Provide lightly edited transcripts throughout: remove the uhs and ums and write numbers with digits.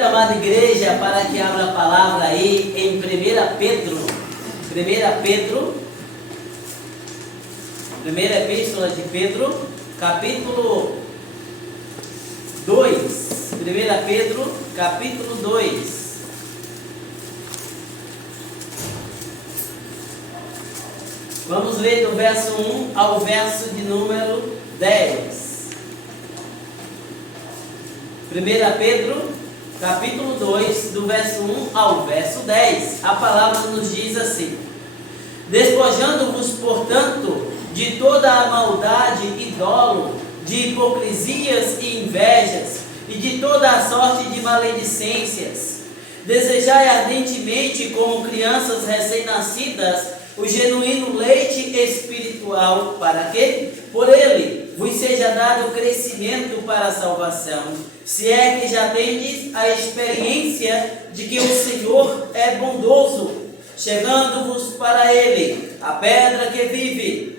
Amada igreja, para que abra a palavra aí em 1 Pedro, primeira epístola de Pedro, capítulo 2, 1 Pedro, capítulo 2. Vamos ler do verso 1 ao verso de número 10. 1 Pedro, capítulo 2, do verso 1 ao verso 10, a palavra nos diz assim: despojando-vos, portanto, de toda a maldade e dolo, de hipocrisias e invejas, e de toda a sorte de maledicências, desejai ardentemente, como crianças recém-nascidas, o genuíno leite espiritual, para que, por ele, vos seja dado o crescimento para a salvação, se é que já tendes a experiência de que o Senhor é bondoso, chegando-vos para ele, a pedra que vive,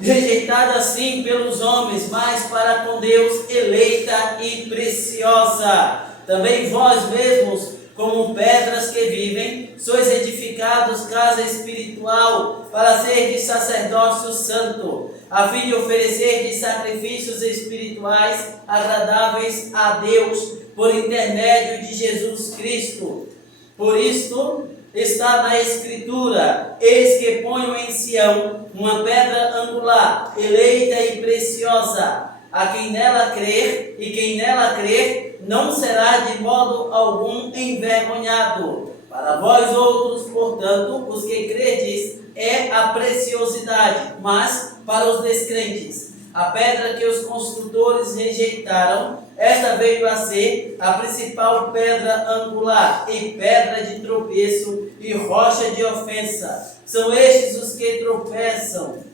rejeitada sim pelos homens, mas para com Deus eleita e preciosa. Também vós mesmos, como pedras que vivem, sois edificados casa espiritual, para serdes sacerdócio santo, a fim de oferecer sacrifícios espirituais agradáveis a Deus, por intermédio de Jesus Cristo. Por isto está na Escritura: eis que ponho em Sião uma pedra angular, eleita e preciosa. A quem nela crer, e quem nela crer, não será de modo algum envergonhado. Para vós outros, portanto, os que credes, é a preciosidade, mas para os descrentes, a pedra que os construtores rejeitaram, esta veio a ser a principal pedra angular, e pedra de tropeço, e rocha de ofensa. São estes os que tropeçam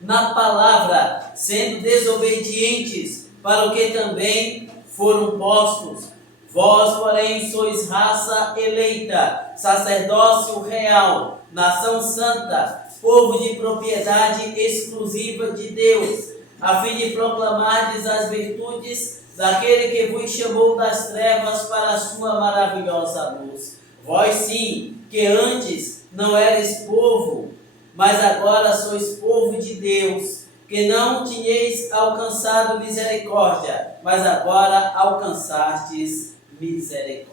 na palavra, sendo desobedientes, para o que também foram postos. Vós, porém, sois raça eleita, sacerdócio real, nação santa, povo de propriedade exclusiva de Deus, a fim de proclamardes as virtudes daquele que vos chamou das trevas para a sua maravilhosa luz. Vós sim, que antes não eres povo, mas agora sois povo de Deus, que não tinhais alcançado misericórdia, mas agora alcançastes misericórdia.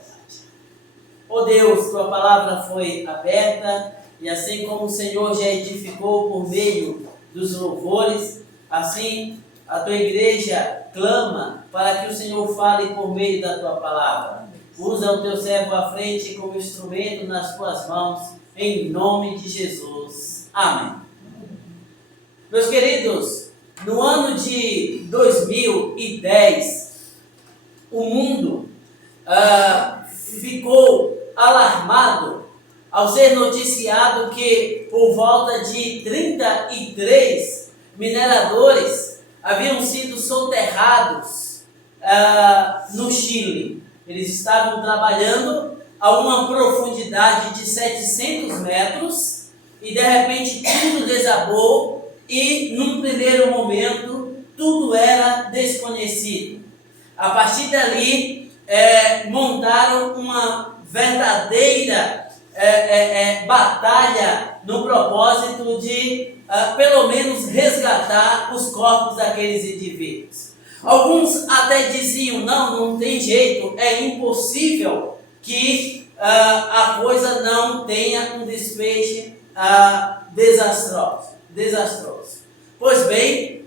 Ó Deus, tua palavra foi aberta, e assim como o Senhor já edificou por meio dos louvores, assim a tua igreja clama para que o Senhor fale por meio da tua palavra. Usa o teu servo à frente como instrumento nas tuas mãos, em nome de Jesus. Amém. Meus queridos, no ano de 2010, o mundo ficou alarmado ao ser noticiado que por volta de 33 mineradores haviam sido soterrados no Chile. Eles estavam trabalhando a uma profundidade de 700 metros e de repente tudo desabou e num primeiro momento tudo era desconhecido. A partir dali montaram uma verdadeira batalha no propósito de pelo menos resgatar os corpos daqueles indivíduos. Alguns até diziam: não tem jeito, é impossível que a coisa não tenha um desfecho desastroso. Pois bem,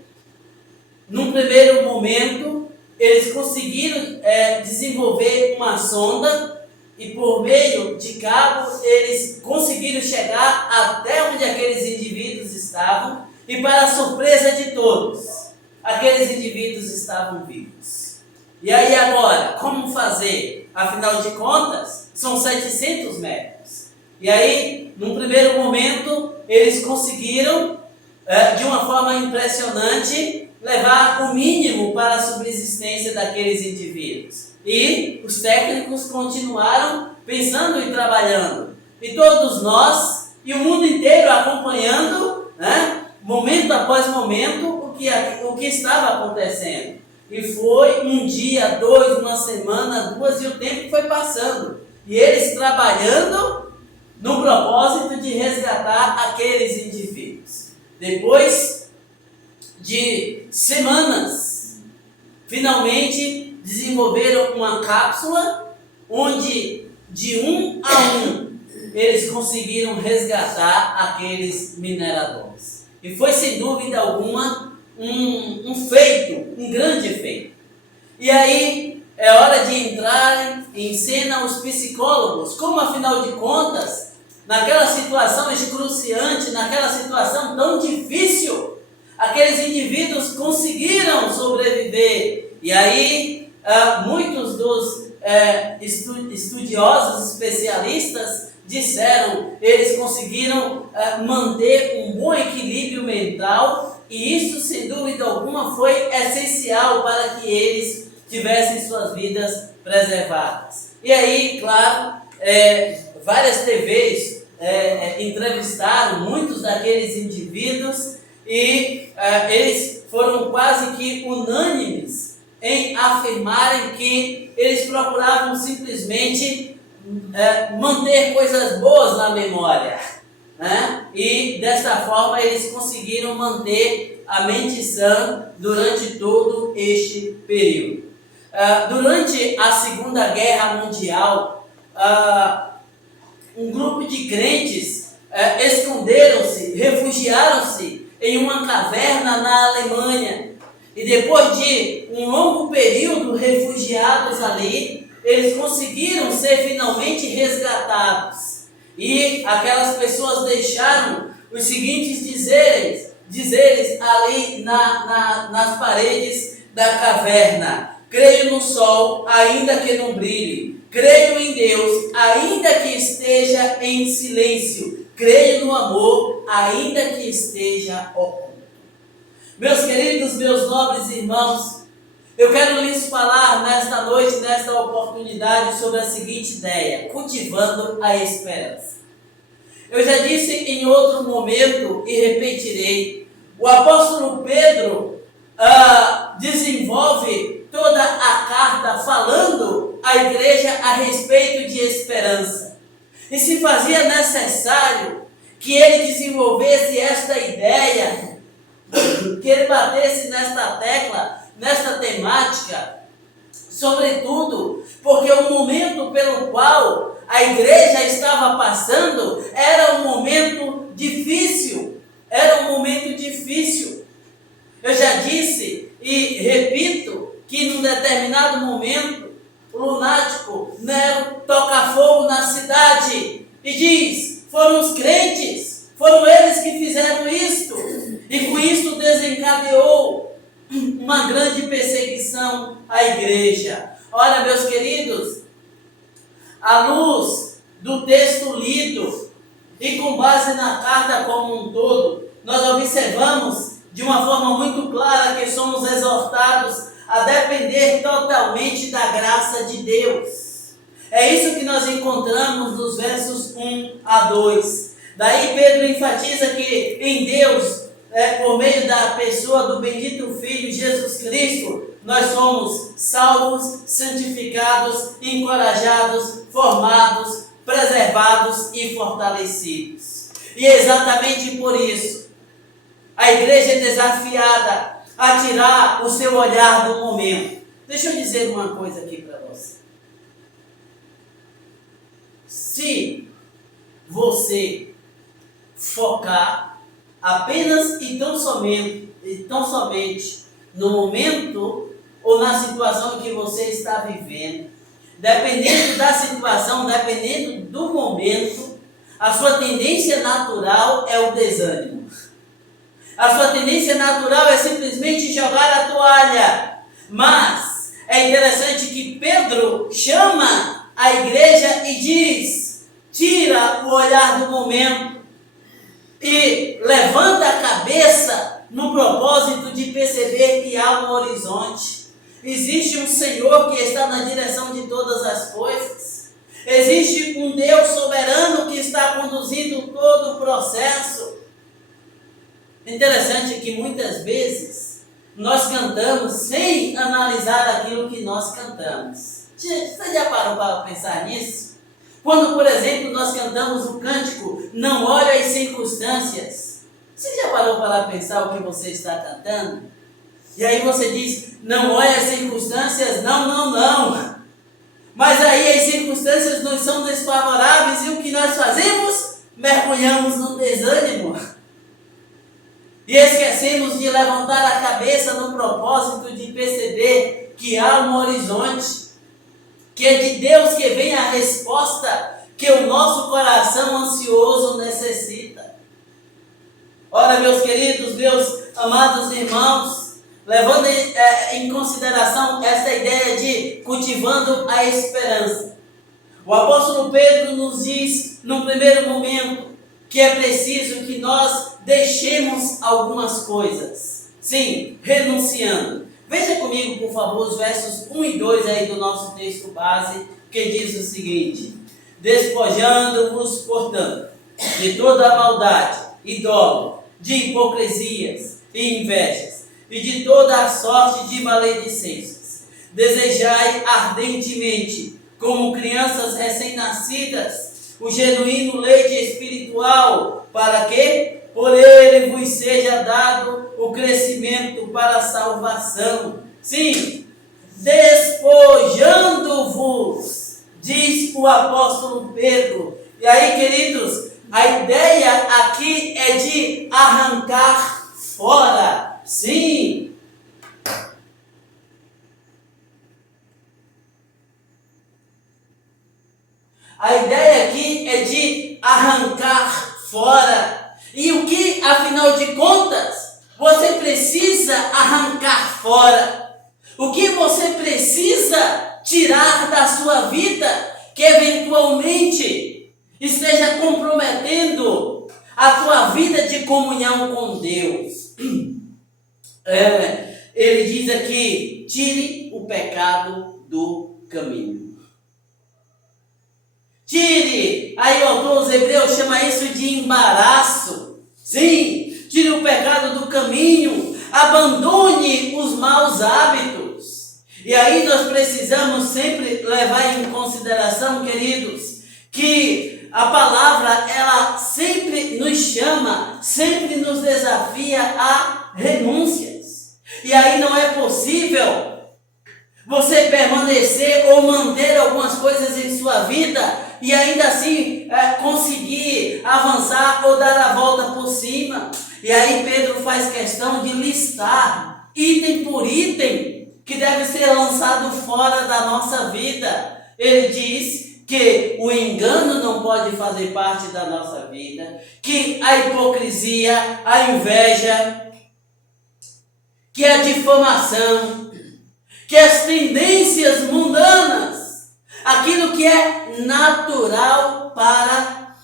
num primeiro momento, eles conseguiram desenvolver uma sonda, e por meio de cabos eles conseguiram chegar até onde aqueles indivíduos estavam, e para a surpresa de todos, aqueles indivíduos estavam vivos. E aí agora, como fazer? Afinal de contas, são 700 metros. E aí, num primeiro momento, eles conseguiram, de uma forma impressionante, levar o mínimo para a subsistência daqueles indivíduos. E os técnicos continuaram pensando e trabalhando. E todos nós, e o mundo inteiro acompanhando, momento após momento, o que estava acontecendo. E foi um dia, dois, uma semana, duas, e o tempo foi passando. E eles trabalhando no propósito de resgatar aqueles indivíduos. Depois de semanas, finalmente desenvolveram uma cápsula onde de um a um eles conseguiram resgatar aqueles mineradores. E foi sem dúvida alguma um feito, um grande feito. E aí é hora de entrar em cena os psicólogos, como afinal de contas, naquela situação excruciante, naquela situação tão difícil, aqueles indivíduos conseguiram sobreviver. E aí muitos dos estudiosos, especialistas, disseram, eles conseguiram manter um bom equilíbrio mental, e isso, sem dúvida alguma, foi essencial para que eles tivessem suas vidas preservadas. E aí, claro, várias TVs entrevistaram muitos daqueles indivíduos e eles foram quase que unânimes em afirmarem que eles procuravam simplesmente manter coisas boas na memória, né? E desta forma eles conseguiram manter a mente sã durante todo este período. Durante a Segunda Guerra Mundial, um grupo de crentes esconderam-se, refugiaram-se em uma caverna na Alemanha, e depois de um longo período refugiados ali, eles conseguiram ser finalmente resgatados. E aquelas pessoas deixaram os seguintes dizeres ali nas paredes da caverna: creio no sol, ainda que não brilhe. Creio em Deus, ainda que esteja em silêncio. Creio no amor, ainda que esteja oculto. Meus queridos, meus nobres irmãos, eu quero lhes falar nesta noite, nesta oportunidade, sobre a seguinte ideia: cultivando a esperança. Eu já disse em outro momento e repetirei, o apóstolo Pedro desenvolve toda a carta falando à igreja a respeito de esperança. E se fazia necessário que ele desenvolvesse esta ideia, que ele batesse nesta tecla, nesta temática, sobretudo porque o momento pelo qual a igreja estava passando era um momento difícil. Eu já disse e repito que num determinado momento o lunático Nero toca fogo na cidade e diz: foram os crentes, foram eles que fizeram isto, e com isto desencadeou uma grande perseguição à igreja. Ora, meus queridos, à luz do texto lido e com base na carta como um todo, nós observamos de uma forma muito clara que somos exortados a depender totalmente da graça de Deus. É isso que nós encontramos nos versos 1 a 2. Daí Pedro enfatiza que em Deus, por meio da pessoa do bendito Filho Jesus Cristo, nós somos salvos, santificados, encorajados, formados, preservados e fortalecidos. E exatamente por isso, a igreja é desafiada a tirar o seu olhar do momento. Deixa eu dizer uma coisa aqui para você. Se você focar apenas e tão somente no momento ou na situação que você está vivendo, dependendo da situação, dependendo do momento, a sua tendência natural é o desânimo. A sua tendência natural é simplesmente jogar a toalha. Mas é interessante que Pedro chama a igreja e diz: tira o olhar do momento e levanta a cabeça no propósito de perceber que há um horizonte. Existe um Senhor que está na direção de todas as coisas. Existe um Deus soberano que está conduzindo todo o processo. É interessante que muitas vezes nós cantamos sem analisar aquilo que nós cantamos. Você já parou para pensar nisso? Quando, por exemplo, nós cantamos o cântico Não Olhe as Circunstâncias, você já parou para pensar o que você está cantando? E aí você diz, não olhe as circunstâncias, não. Mas aí as circunstâncias nos são desfavoráveis e o que nós fazemos? Mergulhamos no desânimo. E esquecemos de levantar a cabeça no propósito de perceber que há um horizonte, que é de Deus que vem a resposta que o nosso coração ansioso necessita. Ora, meus queridos, meus amados irmãos, levando em consideração esta ideia de cultivando a esperança, o apóstolo Pedro nos diz, no primeiro momento, que é preciso que nós deixemos algumas coisas. Sim, renunciando. Veja comigo, por favor, os versos 1 e 2 aí do nosso texto base, que diz o seguinte: despojando-vos, portanto, de toda a maldade e dolo, de hipocrisias e invejas, e de toda a sorte de maledicências, desejai ardentemente, como crianças recém-nascidas, o genuíno leite espiritual, para que por ele vos seja dado o crescimento para a salvação. Sim, despojando-vos, diz o apóstolo Pedro. E aí, queridos, a ideia aqui é de arrancar fora. Sim. A ideia aqui é de arrancar fora. E o que, afinal de contas, você precisa arrancar fora? O que você precisa tirar da sua vida que eventualmente esteja comprometendo a tua vida de comunhão com Deus? Ele diz aqui, tire o pecado do caminho. Tire, aí o autor aos Hebreus chama isso de embaraço. Sim, tire o pecado do caminho, abandone os maus hábitos. E aí nós precisamos sempre levar em consideração, queridos, que a palavra, ela sempre nos chama, sempre nos desafia a renúncias. E aí não é possível você permanecer ou manter algumas coisas em sua vida e ainda assim conseguir avançar ou dar a volta por cima. E aí Pedro faz questão de listar item por item que deve ser lançado fora da nossa vida. Ele diz que o engano não pode fazer parte da nossa vida, que a hipocrisia, a inveja, que a difamação, que as tendências mundanas, aquilo que é natural para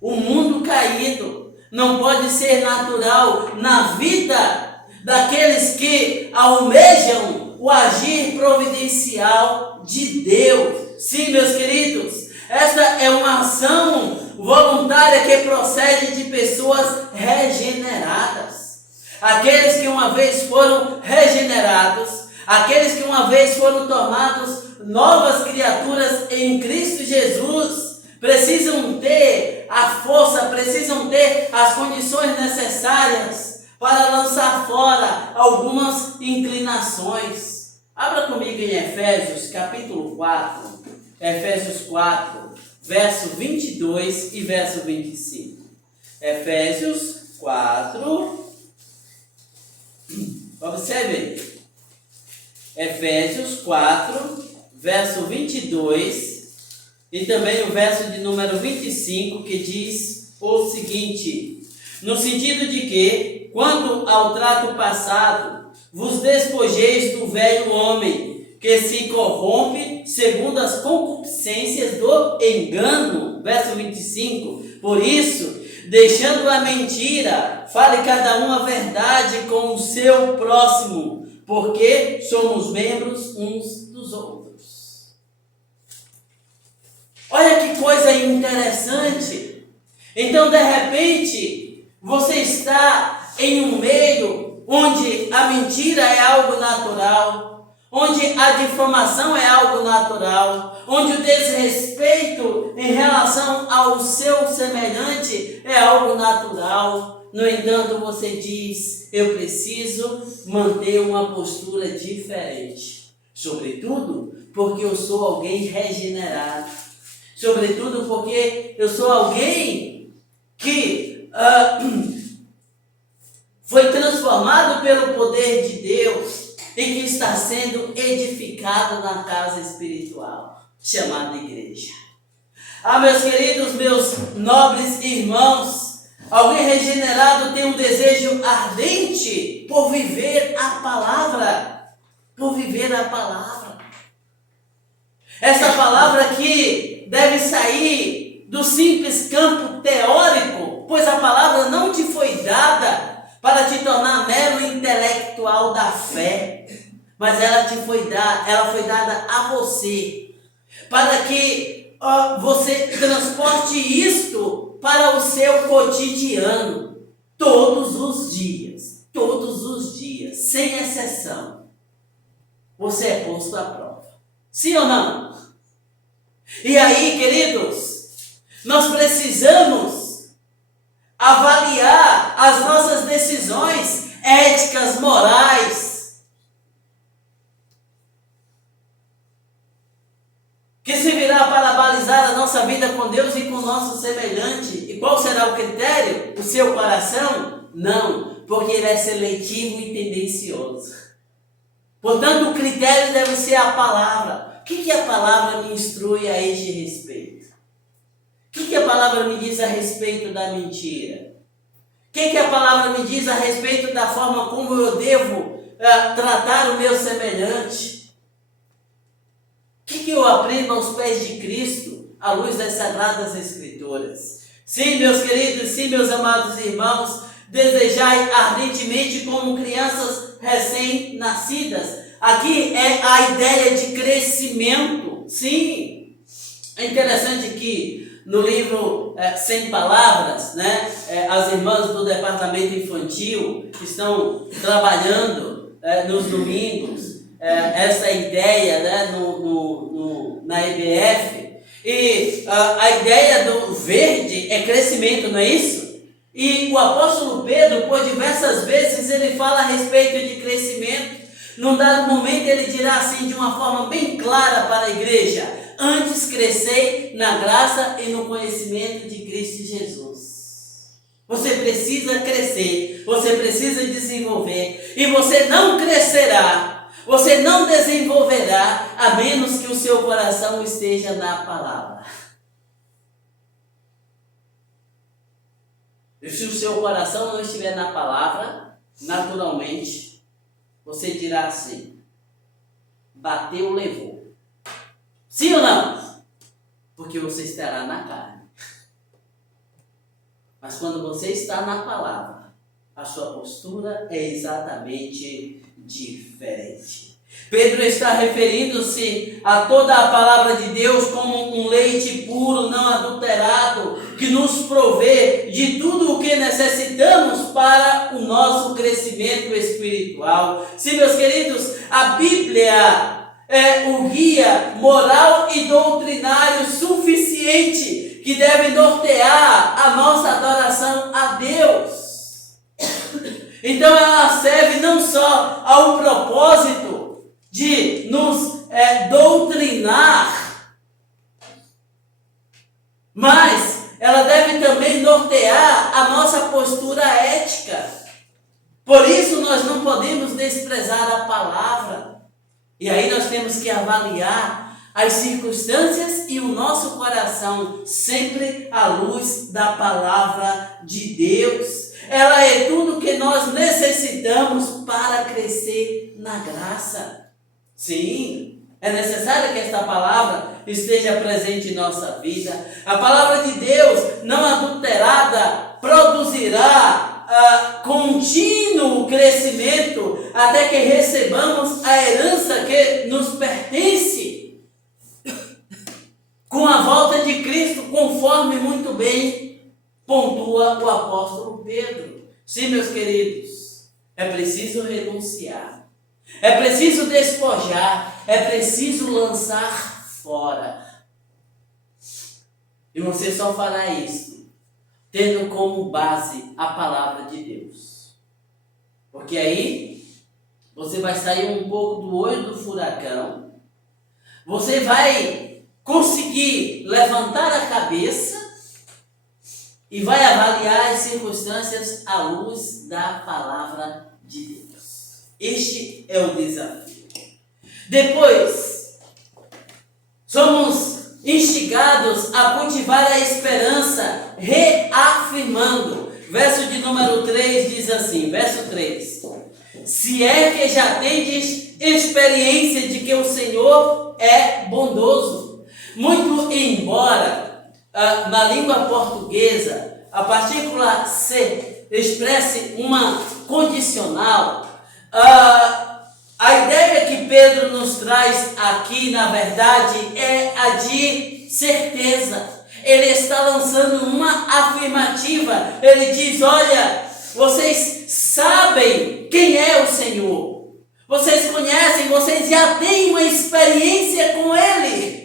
o mundo caído, não pode ser natural na vida daqueles que almejam o agir providencial de Deus. Sim, meus queridos, esta é uma ação voluntária que procede de pessoas regeneradas. Aqueles que uma vez foram regenerados, aqueles que uma vez foram tornados novas criaturas em Cristo Jesus, precisam ter a força, precisam ter as condições necessárias para lançar fora algumas inclinações. Abra comigo em Efésios capítulo 4, Efésios 4, verso 22 e verso 25. Efésios 4, observe. Efésios 4, verso 22 e também o verso de número 25, que diz o seguinte: no sentido de que, quanto ao trato passado, vos despojeis do velho homem, que se corrompe segundo as concupiscências do engano. Verso 25, por isso, deixando a mentira, fale cada um a verdade com o seu próximo, porque somos membros uns dos outros. Olha que coisa interessante. Então, de repente, você está em um meio onde a mentira é algo natural, onde a difamação é algo natural, onde o desrespeito em relação ao seu semelhante é algo natural. No entanto, você diz: eu preciso manter uma postura diferente. Sobretudo porque eu sou alguém regenerado. Sobretudo porque eu sou alguém que foi transformado pelo poder de Deus e que está sendo edificado na casa espiritual, chamada igreja. Meus queridos, meus nobres irmãos, alguém regenerado tem um desejo ardente por viver a palavra. Por viver a palavra. Essa palavra que deve sair do simples campo teórico, pois a palavra não te foi dada para te tornar mero intelectual da fé, mas ela foi dada a você, para que você transporte isto para o seu cotidiano, todos os dias, sem exceção. Você é posto à prova, sim ou não? E aí, queridos, nós precisamos avaliar as nossas decisões éticas, morais, que servirá para balizar a nossa vida com Deus e com o nosso semelhante. E qual será o critério? O seu coração? Não, porque ele é seletivo e tendencioso. Portanto, o critério deve ser a palavra. O que a palavra me instrui a este respeito? O que a palavra me diz a respeito da mentira? O que a palavra me diz a respeito da forma como eu devo tratar o meu semelhante? O que eu aprendo aos pés de Cristo, à luz das Sagradas Escrituras? Sim, meus queridos, sim, meus amados irmãos, desejai ardentemente como crianças recém-nascidas. Aqui é a ideia de crescimento. Sim, é interessante que no livro Sem Palavras, né, as irmãs do departamento infantil estão trabalhando nos domingos essa ideia, né, na EBF. E a ideia do verde é crescimento, não é isso? E o apóstolo Pedro, por diversas vezes, ele fala a respeito de crescimento. Num dado momento ele dirá assim, de uma forma bem clara para a igreja: antes crescei na graça e no conhecimento de Cristo Jesus. Você precisa crescer, você precisa desenvolver, e você não crescerá, você não desenvolverá, a menos que o seu coração esteja na palavra. E se o seu coração não estiver na palavra, naturalmente, você dirá assim: bateu, levou. Sim ou não? Porque você estará na carne. Mas quando você está na palavra, a sua postura é exatamente diferente. Pedro está referindo-se a toda a palavra de Deus como um leite puro, não adulterado, que nos provê de tudo o que necessitamos para o nosso crescimento espiritual. Sim, meus queridos, a Bíblia é o guia moral e doutrinário suficiente que deve nortear a nossa adoração a Deus. Então ela serve não só ao propósito de nos doutrinar, mas ela deve também nortear a nossa postura ética. Por isso nós não podemos desprezar a palavra. E aí nós temos que avaliar as circunstâncias e o nosso coração sempre à luz da palavra de Deus. Ela é tudo que nós necessitamos para crescer na graça. Sim, é necessário que esta palavra esteja presente em nossa vida. A palavra de Deus, não adulterada, produzirá contínuo crescimento até que recebamos a herança que nos pertence com a volta de Cristo, conforme muito bem pontua o apóstolo Pedro. Sim, meus queridos, é preciso renunciar, é preciso despojar, é preciso lançar fora. E você só fará isso tendo como base a palavra de Deus. Porque aí você vai sair um pouco do olho do furacão, você vai conseguir levantar a cabeça e vai avaliar as circunstâncias à luz da palavra de Deus. Este é o desafio. Depois, somos instigados a cultivar a esperança, reafirmando. Verso de número 3 diz assim, verso 3. Se é que já tendes experiência de que o Senhor é bondoso. Muito embora na língua portuguesa a partícula se expresse uma condicional, a ideia que Pedro nos traz aqui, na verdade, é a de certeza. Ele está lançando uma afirmativa. Ele diz, olha, vocês sabem quem é o Senhor. Vocês conhecem, vocês já têm uma experiência com Ele.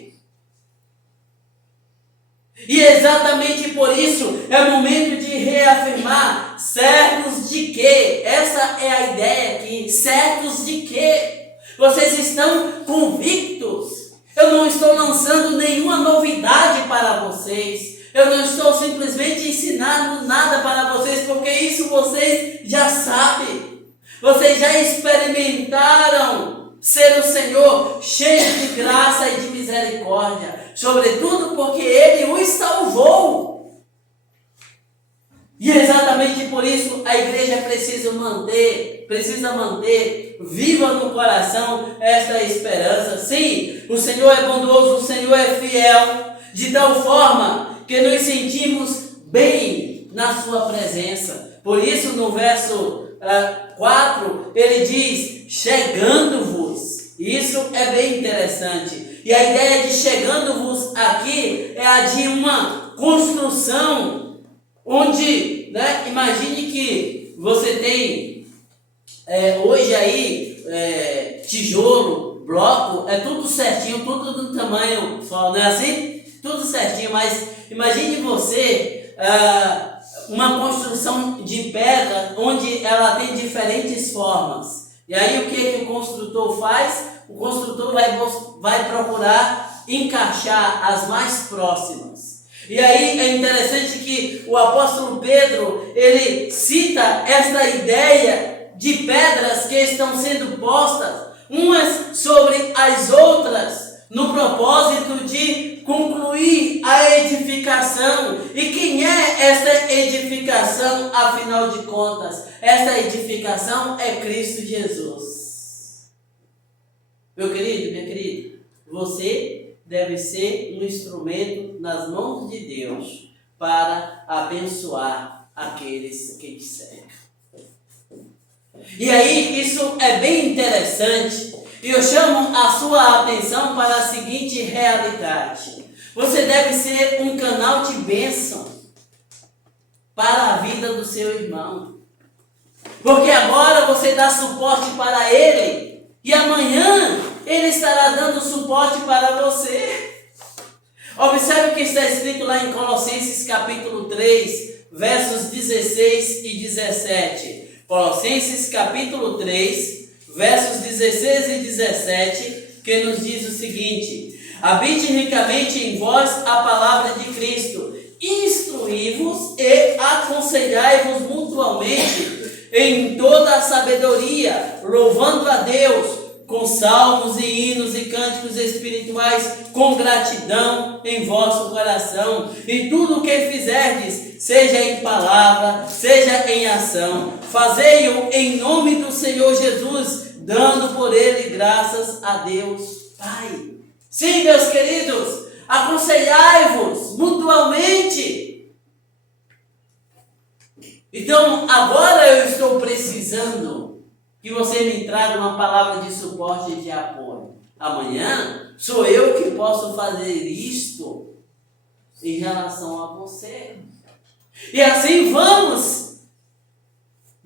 E exatamente por isso é momento de reafirmar, certos de que, essa é a ideia aqui, certos de que vocês estão convictos. Eu não estou lançando nenhuma novidade para vocês, eu não estou simplesmente ensinando nada para vocês, porque isso vocês já sabem, vocês já experimentaram ser o Senhor cheio de graça e de misericórdia, sobretudo porque Ele os salvou. E exatamente por isso a igreja precisa manter viva no coração esta esperança. Sim, o Senhor é bondoso, o Senhor é fiel, de tal forma que nos sentimos bem na sua presença. Por isso no verso 4, ele diz, chegando-vos. Isso é bem interessante. E a ideia de chegando-vos aqui é a de uma construção, onde, imagine que você tem hoje aí tijolo, bloco, é tudo certinho, tudo do tamanho só, não é assim? Tudo certinho, mas imagine você uma construção de pedra onde ela tem diferentes formas. E aí o que o construtor faz? O construtor vai procurar encaixar as mais próximas. E aí é interessante que o apóstolo Pedro, ele cita essa ideia de pedras que estão sendo postas umas sobre as outras, no propósito de concluir a edificação. E quem é essa edificação, afinal de contas? Essa edificação é Cristo Jesus. Meu querido, minha querida, você deve ser um instrumento nas mãos de Deus para abençoar aqueles que te cercam. E aí, isso é bem interessante. E eu chamo a sua atenção para a seguinte realidade. Você deve ser um canal de bênção para a vida do seu irmão. Porque agora você dá suporte para ele e amanhã ele estará dando suporte para você. Observe o que está escrito lá em Colossenses capítulo 3, versos 16 e 17. Colossenses capítulo 3, versos 16 e 17, que nos diz o seguinte: habite ricamente em vós a palavra de Cristo, instruí-vos e aconselhai-vos mutuamente em toda a sabedoria, louvando a Deus com salmos e hinos e cânticos espirituais, com gratidão em vosso coração. E tudo o que fizerdes, seja em palavra, seja em ação, fazei-o em nome do Senhor Jesus, dando por ele graças a Deus Pai. Sim, meus queridos, aconselhai-vos mutuamente. Então, agora eu estou precisando que você me traga uma palavra de suporte e de apoio. Amanhã sou eu que posso fazer isto em relação a você. E assim vamos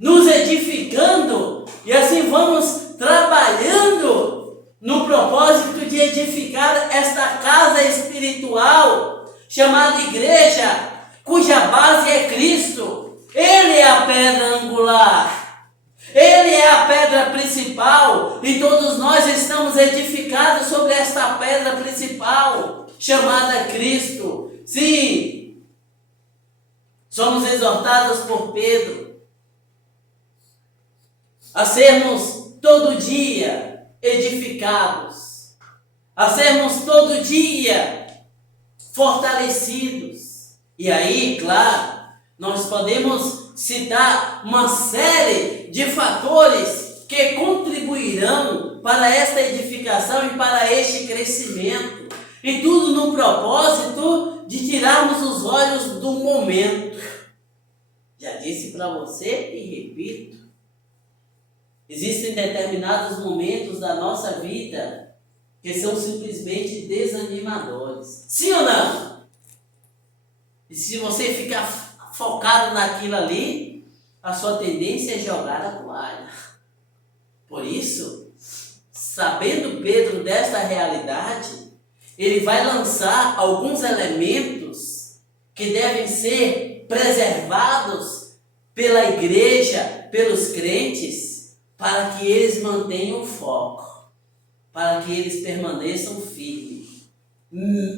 nos edificando, e assim vamos trabalhando no propósito de edificar esta casa espiritual chamada igreja, cuja base é Cristo. Ele é a pedra angular, Ele é a pedra principal, e todos nós estamos edificados sobre esta pedra principal chamada Cristo. Sim, somos exortados por Pedro a sermos todo dia edificados, a sermos todo dia fortalecidos. E aí, claro, nós podemos citar uma série de fatores que contribuirão para esta edificação e para este crescimento. E tudo no propósito de tirarmos os olhos do momento. Já disse para você e repito. Existem determinados momentos da nossa vida que são simplesmente desanimadores. Sim ou não? E se você ficar focado naquilo ali, a sua tendência é jogar a toalha. Por isso, sabendo Pedro desta realidade, ele vai lançar alguns elementos que devem ser preservados pela igreja, pelos crentes, para que eles mantenham o foco, para que eles permaneçam firmes,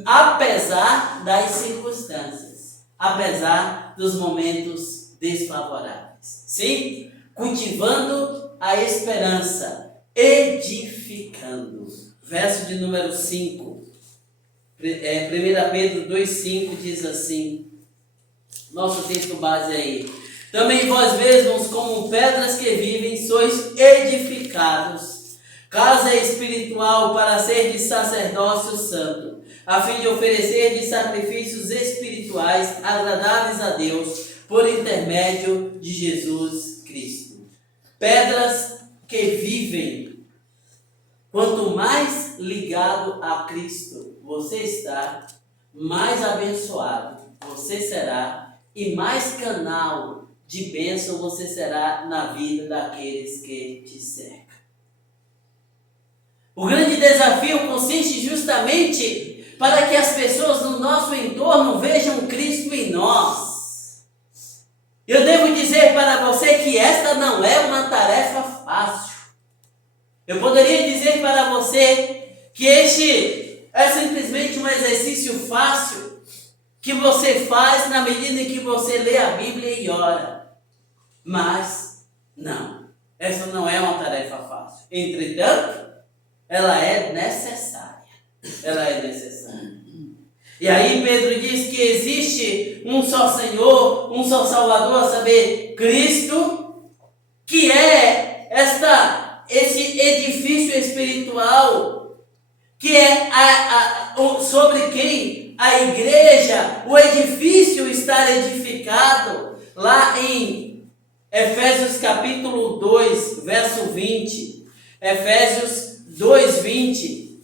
apesar das circunstâncias, apesar dos momentos desfavoráveis. Sim? Cultivando a esperança, edificando. Verso de número 5. 1 Pedro 2,5 diz assim, nosso texto base aí: também vós mesmos, como pedras que vivem, sois edificados, casa espiritual para ser de sacerdócio santo, a fim de oferecer de sacrifícios espirituais agradáveis a Deus, por intermédio de Jesus Cristo. Pedras que vivem. Quanto mais ligado a Cristo você está, mais abençoado você será e mais canal de bênção você será na vida daqueles que te cercam. O grande desafio consiste justamente para que as pessoas no nosso entorno vejam Cristo em nós. Eu devo dizer para você que esta não é uma tarefa fácil. Eu poderia dizer para você que este é simplesmente um exercício fácil que você faz na medida em que você lê a Bíblia e ora. Mas, não, essa não é uma tarefa fácil. Entretanto, ela é necessária. Ela é necessária. E aí Pedro diz que existe um só Senhor, um só Salvador, a saber, Cristo, que é esse edifício espiritual, que é sobre quem a igreja, o edifício está edificado, lá em Efésios capítulo 2, verso 20. Efésios 2, 20,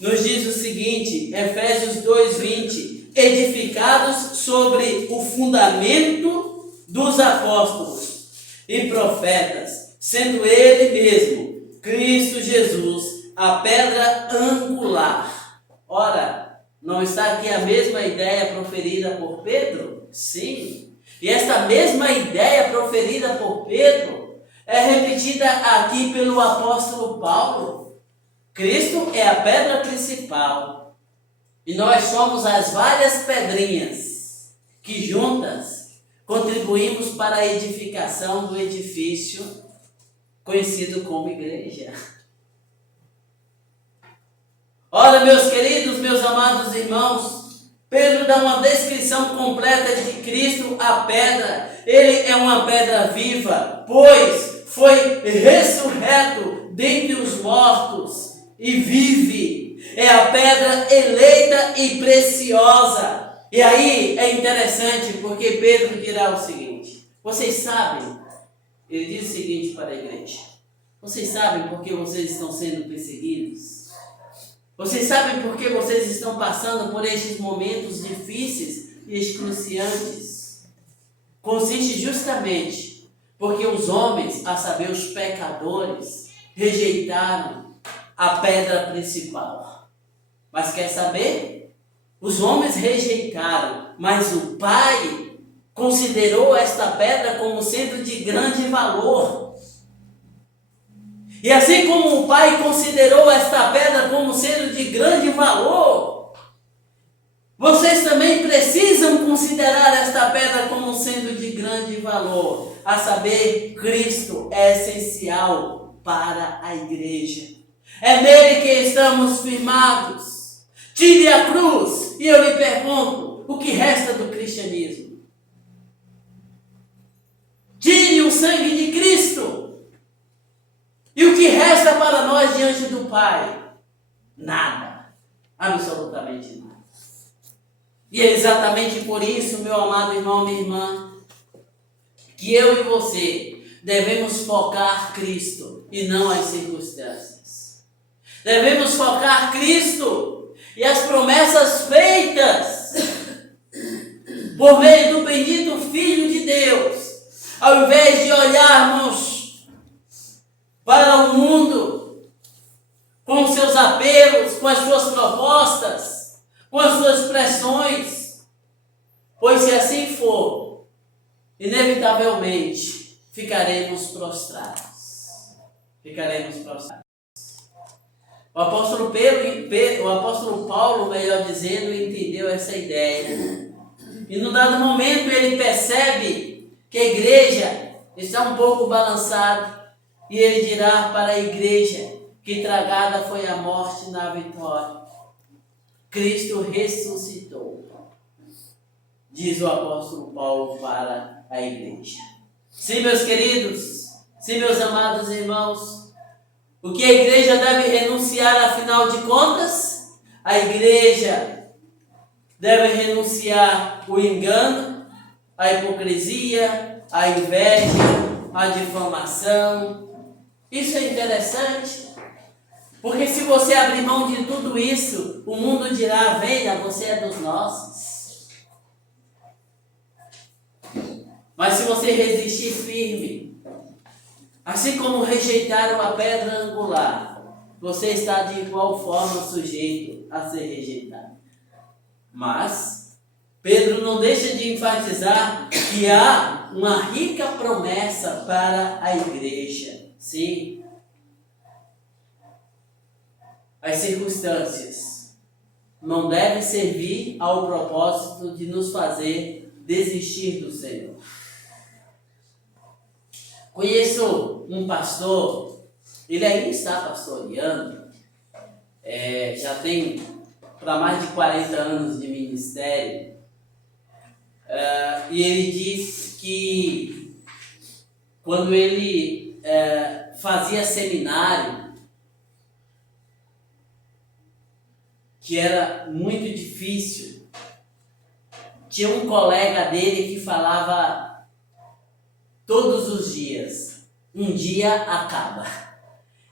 nos diz o seguinte, Efésios 2, 20, edificados sobre o fundamento dos apóstolos e profetas, sendo ele mesmo, Cristo Jesus, a pedra angular. Ora, não está aqui a mesma ideia proferida por Pedro? Sim. E esta mesma ideia proferida por Pedro é repetida aqui pelo apóstolo Paulo. Cristo é a pedra principal e nós somos as várias pedrinhas que juntas contribuímos para a edificação do edifício conhecido como igreja. Ora, meus queridos, meus amados irmãos, Pedro dá uma descrição completa de Cristo, a pedra. Ele é uma pedra viva, pois foi ressurreto dentre os mortos e vive. É a pedra eleita e preciosa. E aí é interessante porque Pedro dirá o seguinte: vocês sabem, ele diz o seguinte para a igreja: vocês sabem por que vocês estão sendo perseguidos? Vocês sabem por que vocês estão passando por estes momentos difíceis e excruciantes? Consiste justamente Porque os homens, a saber, os pecadores, rejeitaram a pedra principal. Mas quer saber? Os homens rejeitaram, mas o Pai considerou esta pedra como sendo de grande valor. E assim como o Pai considerou esta pedra como sendo de grande valor, vocês também precisam considerar esta pedra como sendo de grande valor. A saber, Cristo é essencial para a igreja. É nele que estamos firmados. Tire a cruz e eu lhe pergunto, o que resta do cristianismo? Tire o sangue de Cristo. E o que resta para nós diante do Pai? Nada. Absolutamente nada. E é exatamente por isso, meu amado irmão, minha irmã, que eu e você devemos focar Cristo e não as circunstâncias. Devemos focar Cristo e as promessas feitas por meio do bendito Filho de Deus. Ao invés de olharmos para o mundo com seus apelos, com as suas propostas, com as suas pressões, pois se assim for, inevitavelmente ficaremos prostrados. Ficaremos prostrados. O apóstolo Paulo, melhor dizendo, entendeu essa ideia. E num dado momento ele percebe que a igreja está um pouco balançada. E ele dirá para a igreja que tragada foi a morte na vitória. Cristo ressuscitou, diz o apóstolo Paulo para a igreja. Sim, meus queridos, sim, meus amados irmãos, o que a igreja deve renunciar, afinal de contas? A igreja deve renunciar o engano, a hipocrisia, a inveja, a difamação. Isso é interessante, porque se você abrir mão de tudo isso, o mundo dirá: venha, você é dos nossos. Mas se você resistir firme, assim como rejeitaram a pedra angular, você está de igual forma sujeito a ser rejeitado. Mas Pedro não deixa de enfatizar que há uma rica promessa para a igreja. Sim, as circunstâncias não devem servir ao propósito de nos fazer desistir do Senhor. Conheço um pastor, ele ainda está pastoreando, já tem para mais de 40 anos de ministério, e ele diz que quando ele fazia seminário, que era muito difícil, tinha um colega dele que falava todos os dias: um dia acaba.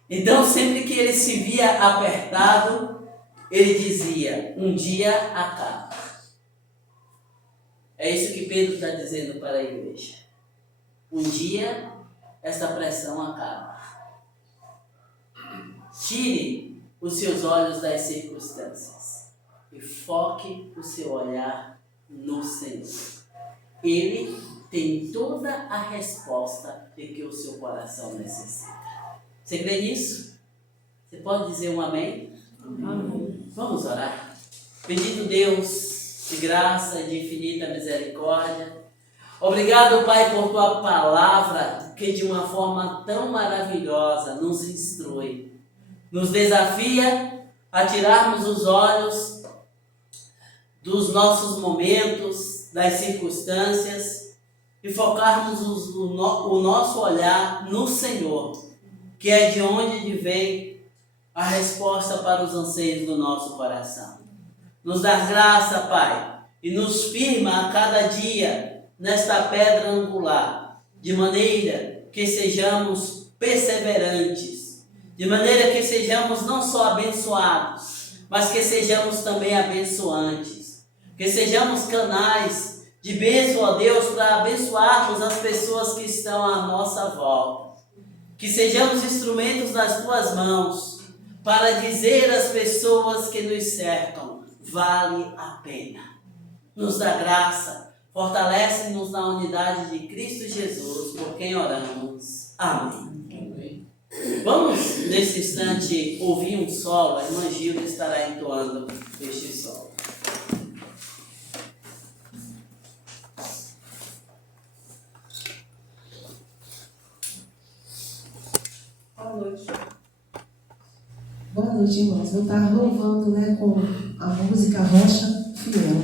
Então sempre que ele se via apertado, ele dizia: um dia acaba. É isso que Pedro está dizendo para a igreja. Um dia esta pressão acaba. Tire os seus olhos das circunstâncias e foque o seu olhar no Senhor. Ele tem toda a resposta de que o seu coração necessita. Você crê nisso? Você pode dizer um amém? Amém. Vamos orar. Bendito Deus, de graça e de infinita misericórdia, obrigado, Pai, por Tua palavra, que de uma forma tão maravilhosa nos instrui, nos desafia a tirarmos os olhos dos nossos momentos, das circunstâncias, e focarmos o nosso olhar no Senhor, que é de onde vem a resposta para os anseios do nosso coração. Nos dá graça, Pai, e nos firma a cada dia nesta pedra angular, de maneira que sejamos perseverantes, de maneira que sejamos não só abençoados, mas que sejamos também abençoantes, que sejamos canais de bênção, ó Deus, para abençoarmos as pessoas que estão à nossa volta. Que sejamos instrumentos nas tuas mãos para dizer às pessoas que nos cercam: vale a pena. Nos dá graça, fortalece-nos na unidade de Cristo Jesus, por quem oramos. Amém. Vamos, nesse instante, ouvir um solo. A irmã Gilda estará entoando este solo. Boa noite, irmãos. Vou estar louvando, com a música Rocha Fiel.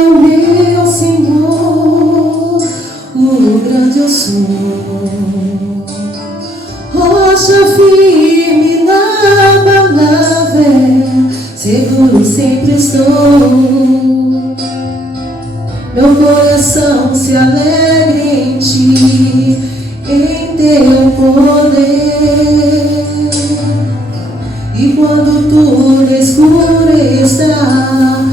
Meu Senhor, o grande eu sou, rocha firme na palavra, seguro sempre estou. Meu coração se alegra em ti, em teu poder. E quando tudo escuro está,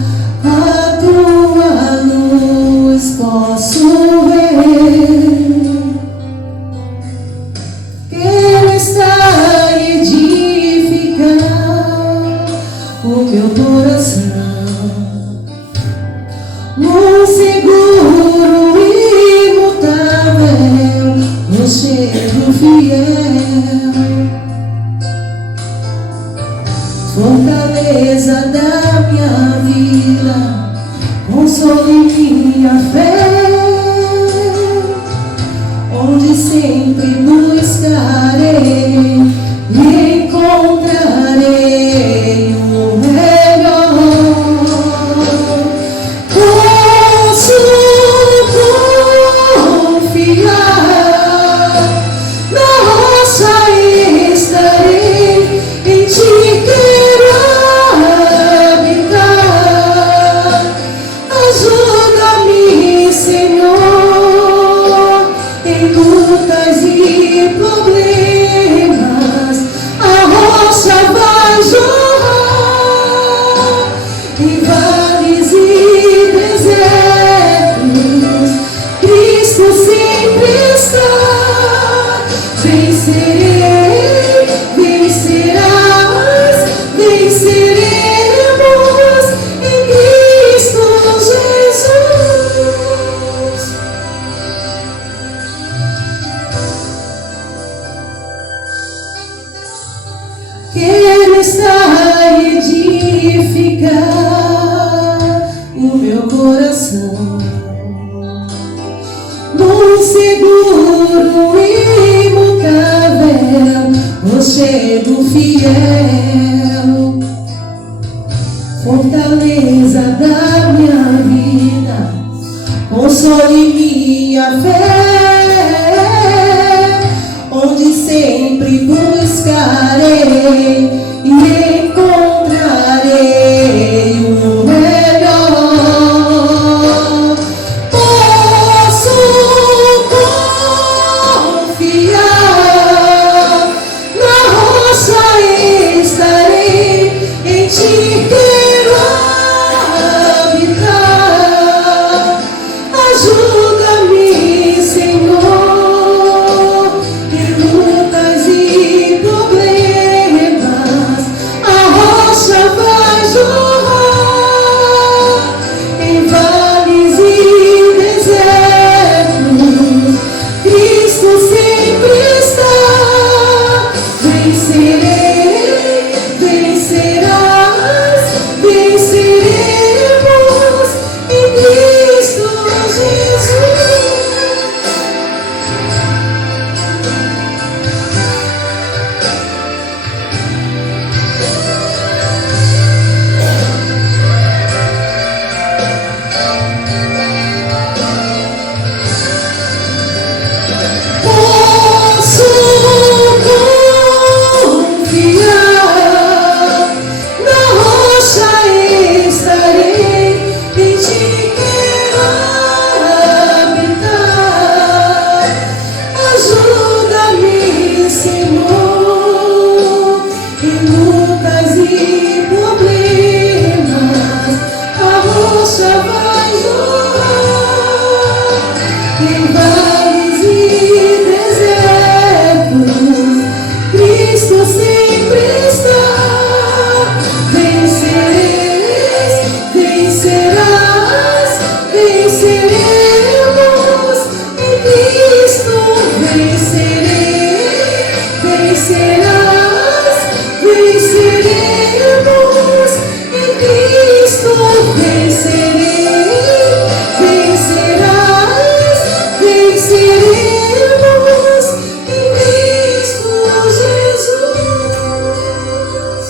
a tua luz posso ver. Quero estar e edificar o meu coração num seguro e imutável rochedo fiel, fortaleza da minha vida, consolo em minha fé, onde sempre buscarei e encontrarei o melhor. Posso confiar na rocha estarei, em ti quero habitar. Ajuda-me, Senhor, em lutas e problemas. A rocha vai jorrar em vales e desertos. Cristo sempre está. Vencerei, vencerás, venceremos em Cristo Jesus. Quero estar e edificar o meu coração num seguro e imutável rochedo fiel, fortaleza da minha vida, consolo em minha fé, onde sempre buscarei e encontrarei o melhor. Posso confiar na rocha estarei, em ti quero habitar. Ajuda-me, Senhor, em lutas e problemas. A Em vales e desertos, Cristo sempre está. Vencereis, vencerás, venceremos em Cristo. Vencereis, vencerás, venceremos em Cristo. Venceremos.